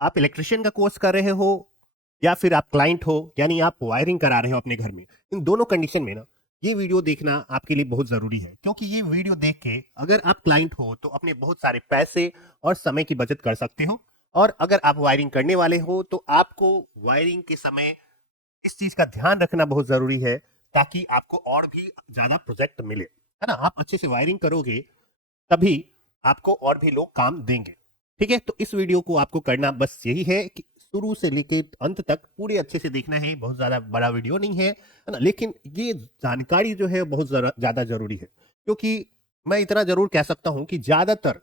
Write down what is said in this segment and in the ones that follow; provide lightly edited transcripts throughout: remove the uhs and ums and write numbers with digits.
आप इलेक्ट्रिशियन का कोर्स कर रहे हो या फिर आप क्लाइंट हो, यानी आप वायरिंग करा रहे हो अपने घर में, इन दोनों कंडीशन में ना ये वीडियो देखना आपके लिए बहुत जरूरी है, क्योंकि ये वीडियो देख के अगर आप क्लाइंट हो तो अपने बहुत सारे पैसे और समय की बचत कर सकते हो। और अगर आप वायरिंग करने वाले हो तो आपको वायरिंग के समय इस चीज का ध्यान रखना बहुत जरूरी है, ताकि आपको और भी ज्यादा प्रोजेक्ट मिले, है ना। आप अच्छे से वायरिंग करोगे तभी आपको और भी लोग काम देंगे। ठीक है, तो इस वीडियो को आपको करना बस यही है कि शुरू से लेके अंत तक पूरे अच्छे से देखना है। बहुत ज्यादा बड़ा वीडियो नहीं है ना, लेकिन ये जानकारी जो है बहुत ज्यादा जरूरी है, क्योंकि मैं इतना जरूर कह सकता हूं कि ज्यादातर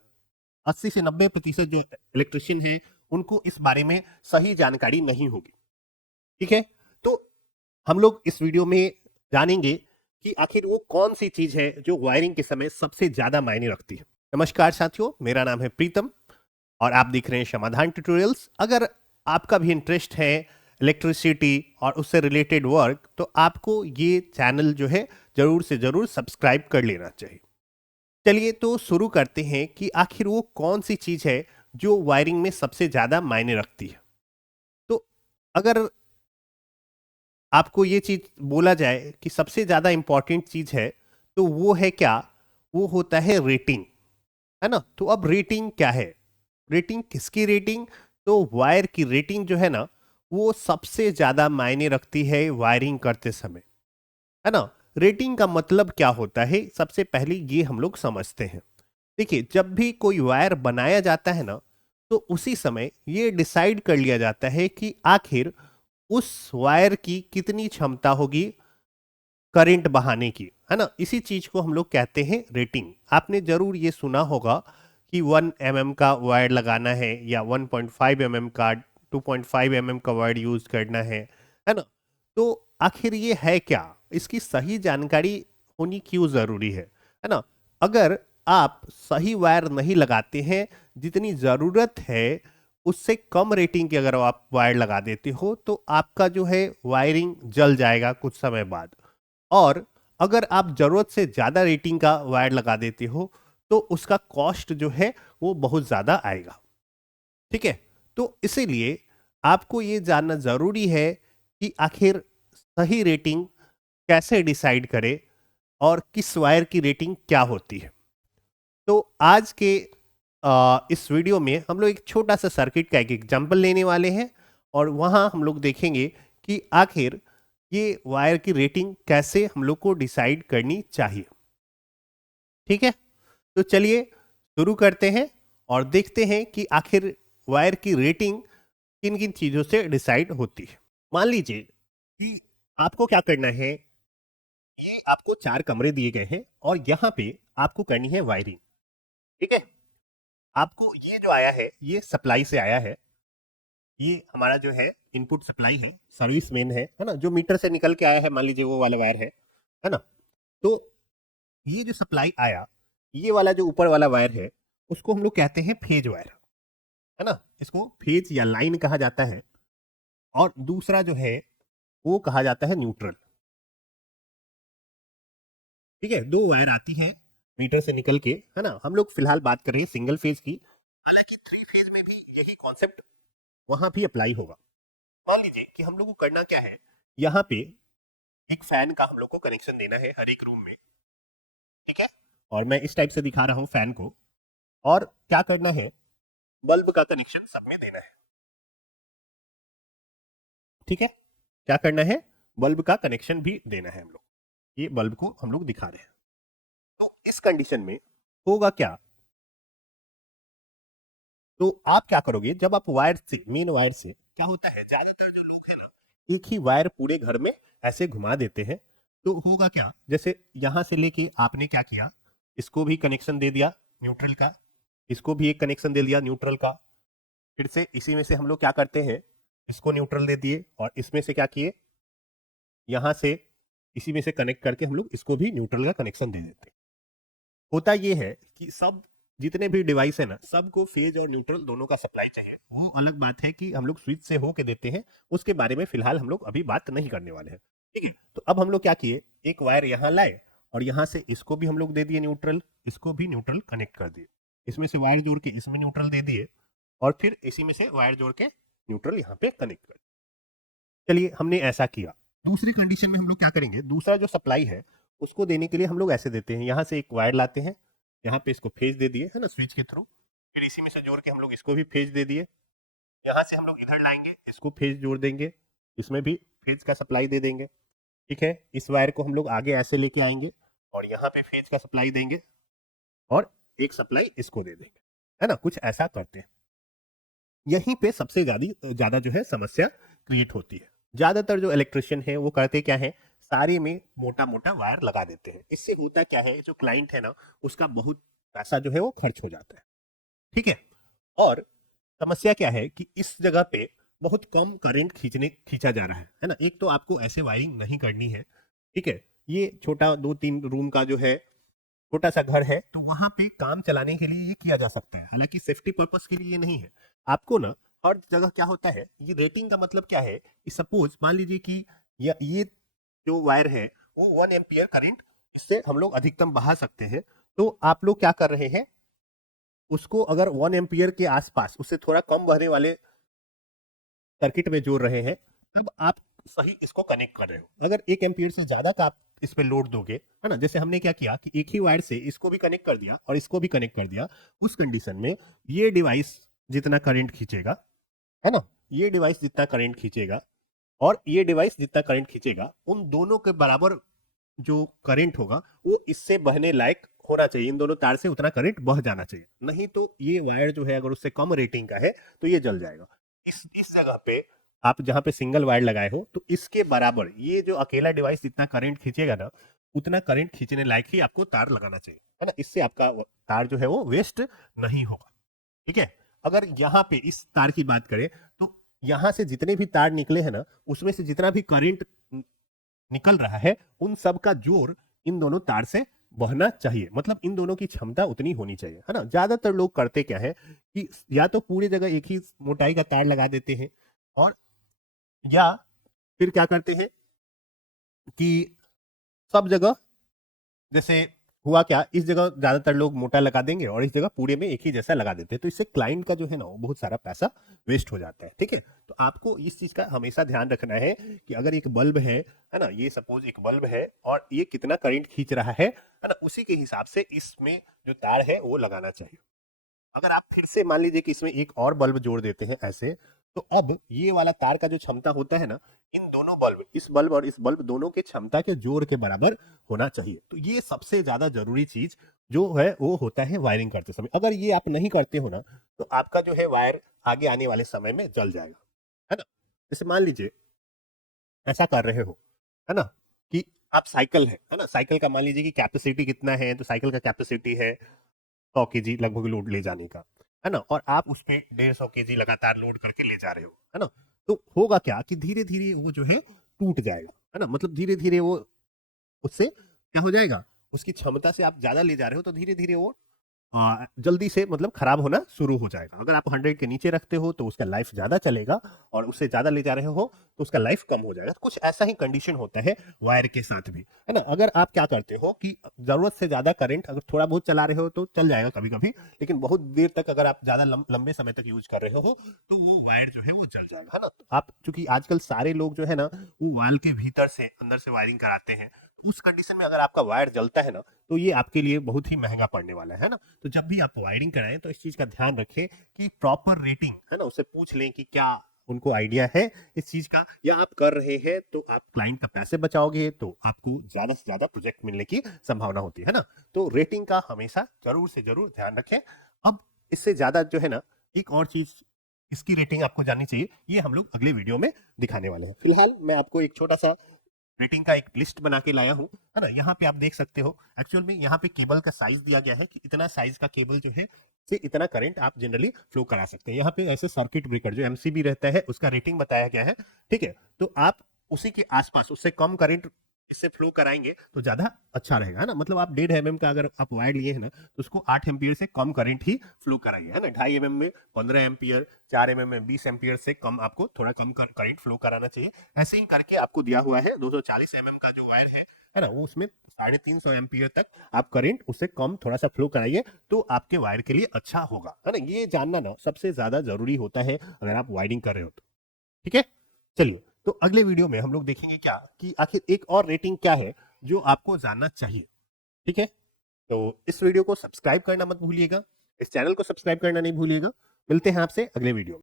80 से 90% जो इलेक्ट्रिशियन है उनको इस बारे में सही जानकारी नहीं होगी। ठीक है, तो हम लोग इस वीडियो में जानेंगे कि आखिर वो कौन सी चीज है जो वायरिंग के समय सबसे ज्यादा मायने रखती है। नमस्कार साथियों, मेरा नाम है प्रीतम और आप देख रहे हैं समाधान ट्यूटोरियल्स। अगर आपका भी इंटरेस्ट है इलेक्ट्रिसिटी और उससे रिलेटेड वर्क, तो आपको ये चैनल जो है जरूर से जरूर सब्सक्राइब कर लेना चाहिए। चलिए तो शुरू करते हैं कि आखिर वो कौन सी चीज है जो वायरिंग में सबसे ज्यादा मायने रखती है। तो अगर आपको ये चीज बोला जाए कि सबसे ज्यादा इंपॉर्टेंट चीज है, तो वो है क्या? वो होता है रेटिंग, है ना। तो अब रेटिंग क्या है? रेटिंग किसकी रेटिंग? तो वायर की रेटिंग जो है ना, वो सबसे ज्यादा मायने रखती है वायरिंग करते समय, है ना। रेटिंग का मतलब क्या होता है, सबसे पहले ये हम लोग समझते हैं। देखिए, जब भी कोई वायर बनाया जाता है ना, तो उसी समय ये डिसाइड कर लिया जाता है कि आखिर उस वायर की कितनी क्षमता होगी करंट बहाने की, है ना। इसी चीज को हम लोग कहते हैं रेटिंग। आपने जरूर ये सुना होगा कि 1 mm का वायर लगाना है या 1.5 mm का, 2.5 mm का वायर यूज करना है ना। तो आखिर ये है क्या? इसकी सही जानकारी होनी क्यों जरूरी है ना। अगर आप सही वायर नहीं लगाते हैं, जितनी जरूरत है उससे कम रेटिंग की अगर आप वायर लगा देते हो, तो आपका जो है वायरिंग जल जाएगा कुछ समय बाद। और अगर आप जरूरत से ज्यादा रेटिंग का वायर लगा देते हो, तो उसका कॉस्ट जो है वो बहुत ज्यादा आएगा। ठीक है, तो इसीलिए आपको ये जानना जरूरी है कि आखिर सही रेटिंग कैसे डिसाइड करे और किस वायर की रेटिंग क्या होती है। तो आज के इस वीडियो में हम लोग एक छोटा सा सर्किट का एक एग्जांपल लेने वाले हैं, और वहां हम लोग देखेंगे कि आखिर ये वायर की रेटिंग कैसे हम लोग को डिसाइड करनी चाहिए। ठीक है, तो चलिए शुरू करते हैं और देखते हैं कि आखिर वायर की रेटिंग किन किन चीजों से डिसाइड होती है। मान लीजिए कि आपको क्या करना है, ये आपको 4 कमरे दिए गए हैं और यहाँ पे आपको करनी है वायरिंग। ठीक है, आपको ये जो आया है ये सप्लाई से आया है। ये हमारा जो है इनपुट सप्लाई है, सर्विस मेन है ना, जो मीटर से निकल के आया है, मान लीजिए वो वाला वायर है ना। तो ये जो सप्लाई आया, ये वाला जो ऊपर वाला वायर है, उसको हम लोग कहते हैं फेज वायर, है ना। इसको फेज या लाइन कहा जाता है। और दूसरा जो है वो कहा जाता है न्यूट्रल। ठीक है, दो वायर आती है मीटर से निकल के, है ना। हम लोग फिलहाल बात कर रहे हैं सिंगल फेज की, हालांकि 3 फेज में भी यही कॉन्सेप्ट वहां भी अप्लाई होगा। मान लीजिए कि हम लोग को करना क्या है, यहाँ पे एक फैन का हम लोग को कनेक्शन देना है हर एक रूम में। ठीक है, और मैं इस टाइप से दिखा रहा हूँ फैन को। और क्या करना है, बल्ब का कनेक्शन सब में देना है। ठीक है, क्या करना है, बल्ब का कनेक्शन भी देना है हम लोग। ये बल्ब को हम लोग दिखा रहे हैं। तो इस कंडीशन में होगा क्या, तो आप क्या करोगे, जब आप वायर से, मेन वायर से, क्या होता है ज्यादातर जो लोग हैं ना, एक ही वायर पूरे घर में ऐसे घुमा देते हैं। तो होगा क्या, जैसे यहां से लेके आपने क्या किया, इसको भी कनेक्शन दे दिया न्यूट्रल का, इसको भी एक कनेक्शन दे दिया न्यूट्रल का। फिर से इसी में से हम लोग क्या करते हैं, इसको न्यूट्रल दे दिए और इसमें से क्या किए, यहां से इसी में से कनेक्ट करके हम लोग इसको भी न्यूट्रल का कनेक्शन दे देते हैं। होता ये है कि सब जितने भी डिवाइस है ना, सबको फेज और न्यूट्रल दोनों का सप्लाई चाहिए। वो अलग बात है कि हम लोग स्विच से होके देते हैं, उसके बारे में फिलहाल हम लोग अभी बात नहीं करने वाले हैं। ठीक है, तो अब हम लोग क्या किए, एक वायर यहाँ लाए और यहाँ से इसको भी हम लोग दे दिए न्यूट्रल, इसको भी न्यूट्रल कनेक्ट कर दिए, इसमें से वायर जोड़ के इसमें न्यूट्रल दे दिए। और फिर इसी में से वायर जोड़ के न्यूट्रल यहाँ पे कनेक्ट कर। चलिए हमने ऐसा किया। दूसरी कंडीशन में हम लोग क्या करेंगे, दूसरा जो सप्लाई है उसको देने के लिए हम लोग ऐसे देते हैं, यहाँ से एक वायर लाते हैं, यहाँ पे इसको फेज दे दिए है ना स्विच के थ्रू, फिर इसी में से जोड़ के हम लोग इसको भी फेज दे दिए, यहाँ से हम लोग इधर लाएंगे, इसको फेज जोड़ देंगे, इसमें भी फेज का सप्लाई दे देंगे। ठीक है, इस वायर को हम लोग आगे ऐसे लेके आएंगे और यहाँ पे फेज का सप्लाई देंगे और एक सप्लाई इसको दे देंगे, है ना, कुछ ऐसा करते हैं। यहीं पे सबसे ज्यादा जो है समस्या क्रिएट होती है। ज्यादातर जो इलेक्ट्रिशियन है वो करते क्या है, सारे में मोटा मोटा वायर लगा देते हैं। इससे होता क्या है, जो क्लाइंट है ना उसका बहुत पैसा जो है वो खर्च हो जाता है। ठीक है, और समस्या क्या है कि इस जगह पे बहुत कम करंट खींचा जा रहा है ना। एक तो आपको ऐसे वायरिंग नहीं करनी है। ठीक है, ये छोटा 2-3 रूम का जो है छोटा सा घर है, तो वहां पे काम चलाने के लिए ये किया जा सकता है, हालांकि सेफ्टी पर्पस के लिए ये नहीं है। आपको ना हर जगह क्या होता है, ये रेटिंग का मतलब क्या है कि सपोज मान लीजिए कि ये जो वायर है वो 1 एम्पियर करंट से हम लोग अधिकतम बहा सकते हैं। तो आप लोग क्या कर रहे हैं, उसको अगर 1 एम्पियर के आसपास उससे थोड़ा कम बहने वाले सर्किट में जोड़ रहे हैं, तब आप सही इसको कनेक्ट कर रहे हो। अगर 1 एम्पियर से ज्यादा का आप इस पे लोड दोगे, है ना, जैसे हमने क्या किया कि एक ही वायर से इसको भी कनेक्ट कर दिया और इसको भी कनेक्ट कर दिया, उस कंडीशन में ये डिवाइस जितना करंट खींचेगा, है ना, ये डिवाइस जितना करंट खींचेगा और ये डिवाइस जितना करंट खींचेगा, उन दोनों के बराबर जो करंट होगा वो इससे बहने लायक होना चाहिए। इन दोनों तार से उतना करंट बह जाना चाहिए, नहीं तो ये वायर जो है अगर उससे कम रेटिंग का है तो ये जल जाएगा। इस जगह पे आप जहां पे सिंगल वायर लगाए हो, तो इसके बराबर ये जो अकेला डिवाइस जितना करंट खींचेगा ना, उतना करंट खींचने लायक ही आपको तार लगाना चाहिए, है ना। इससे आपका तार जो है वो वेस्ट नहीं होगा। ठीक है, अगर यहाँ पे इस तार की बात करें तो यहाँ से जितने भी तार निकले हैं ना, उसमें से जितना भी करंट निकल रहा है उन सब का जोर इन दोनों तार से बहना चाहिए, मतलब इन दोनों की क्षमता उतनी होनी चाहिए, है ना। ज्यादातर लोग करते क्या है कि या तो पूरी जगह एक ही मोटाई का तार लगा देते हैं, और या फिर क्या करते हैं कि सब जगह, जैसे हुआ क्या, इस जगह ज्यादातर लोग मोटा लगा देंगे और इस जगह पूरे में एक ही जैसा लगा देते हैं, तो इससे क्लाइंट का जो है ना वो बहुत सारा पैसा वेस्ट हो जाता है। ठीक है, तो आपको इस चीज का हमेशा ध्यान रखना है कि अगर एक बल्ब है ना, ये सपोज एक बल्ब है और ये कितना करंट खींच रहा है ना, उसी के हिसाब से इसमें जो तार है वो लगाना चाहिए। अगर आप फिर से मान लीजिए कि इसमें एक और बल्ब जोड़ देते हैं ऐसे, तो अब ये वाला तार का जो क्षमता होता है ना, इन दोनों बल्ब, इस बल्ब और इस बल्ब दोनों के क्षमता के जोड़ के बराबर होना चाहिए। तो ये सबसे ज्यादा जरूरी चीज जो है वो होता है वायरिंग करते समय। अगर ये आप नहीं करते हो ना, तो आपका जो है वायर आगे आने वाले समय में जल जाएगा, है ना। जैसे मान लीजिए ऐसा कर रहे हो, है ना, कि आप साइकिल है ना, साइकिल का मान लीजिए कि कैपेसिटी कितना है, तो साइकिल का कैपेसिटी है 100 kg लगभग लोड ले जाने का, है ना, और आप उस पे 150 kg लगातार लोड करके ले जा रहे हो, है ना। तो होगा क्या कि धीरे धीरे वो जो है टूट जाएगा, है ना, मतलब धीरे धीरे वो उससे क्या हो जाएगा, उसकी क्षमता से आप ज्यादा ले जा रहे हो तो धीरे धीरे वो जल्दी से मतलब खराब होना शुरू हो जाएगा। अगर आप 100 के नीचे रखते हो तो उसका लाइफ ज्यादा चलेगा, और उससे ज्यादा ले जा रहे हो तो उसका लाइफ कम हो जाएगा। कुछ ऐसा ही कंडीशन होता है वायर के साथ भी, है ना। अगर आप क्या करते हो कि जरूरत से ज्यादा करंट अगर थोड़ा बहुत चला रहे हो तो चल जाएगा कभी कभी, लेकिन बहुत देर तक अगर आप ज्यादा लंबे समय तक यूज कर रहे हो तो वो वायर जो है वो जल जाएगा, है ना। तो आप चूंकि आजकल सारे लोग जो है ना वो वाल के भीतर से अंदर से वायरिंग कराते हैं, उस कंडीशन में अगर आपका वायर जलता है ना, तो ये आपके लिए बहुत ही महंगा पड़ने वाला है ना। तो जब भी आप वायरिंग कराएं तो इस चीज का ध्यान रखें कि प्रॉपर रेटिंग, है ना, उससे पूछ लें कि क्या उनको आइडिया है इस चीज का, या आप कर रहे हैं तो आप क्लाइंट का पैसे बचाओगे, तो आपको ज्यादा से ज्यादा प्रोजेक्ट मिलने की संभावना होती है ना। तो रेटिंग का हमेशा जरूर से जरूर ध्यान रखें। अब इससे ज्यादा जो है ना, एक और चीज इसकी रेटिंग आपको जाननी चाहिए, ये हम लोग अगले वीडियो में दिखाने वाले हैं। फिलहाल मैं आपको एक छोटा सा रेटिंग का एक लिस्ट बना के लाया हूँ, है ना। यहाँ पे आप देख सकते हो एक्चुअल में यहाँ पे केबल का साइज दिया गया है कि इतना साइज का केबल जो है से इतना करंट आप जनरली फ्लो करा सकते हैं। यहाँ पे ऐसे सर्किट ब्रेकर जो एमसीबी रहता है उसका रेटिंग बताया गया है। ठीक है, तो आप उसी के आसपास उससे कम करंट इससे फ्लो कराएंगे तो ज्यादा अच्छा रहेगा, है ना। मतलब आप 1.5 mm का अगर आप वायर लिए है ना, तो उसको 8 एम्पियर से कम करंट ही फ्लो कराइए, है ना। 2.5 mm में 15 एम्पियर, 4 mm में 20 एम्पियर से कम आपको थोड़ा कम करंट फ्लो कराना चाहिए। ऐसे ही करके आपको दिया हुआ है 240 mm का जो वायर है ना, वो उसमें 350 एम्पियर तक आप करंट उससे कम थोड़ा सा फ्लो कराइए, तो आपके वायर के लिए अच्छा होगा, है ना। ये जानना ना सबसे ज्यादा जरूरी होता है अगर आप वायरिंग कर रहे हो तो। ठीक है, चलिए, तो अगले वीडियो में हम लोग देखेंगे क्या कि आखिर एक और रेटिंग क्या है जो आपको जानना चाहिए। ठीक है, तो इस वीडियो को सब्सक्राइब करना मत भूलिएगा, इस चैनल को सब्सक्राइब करना नहीं भूलिएगा। मिलते हैं आपसे अगले वीडियो में।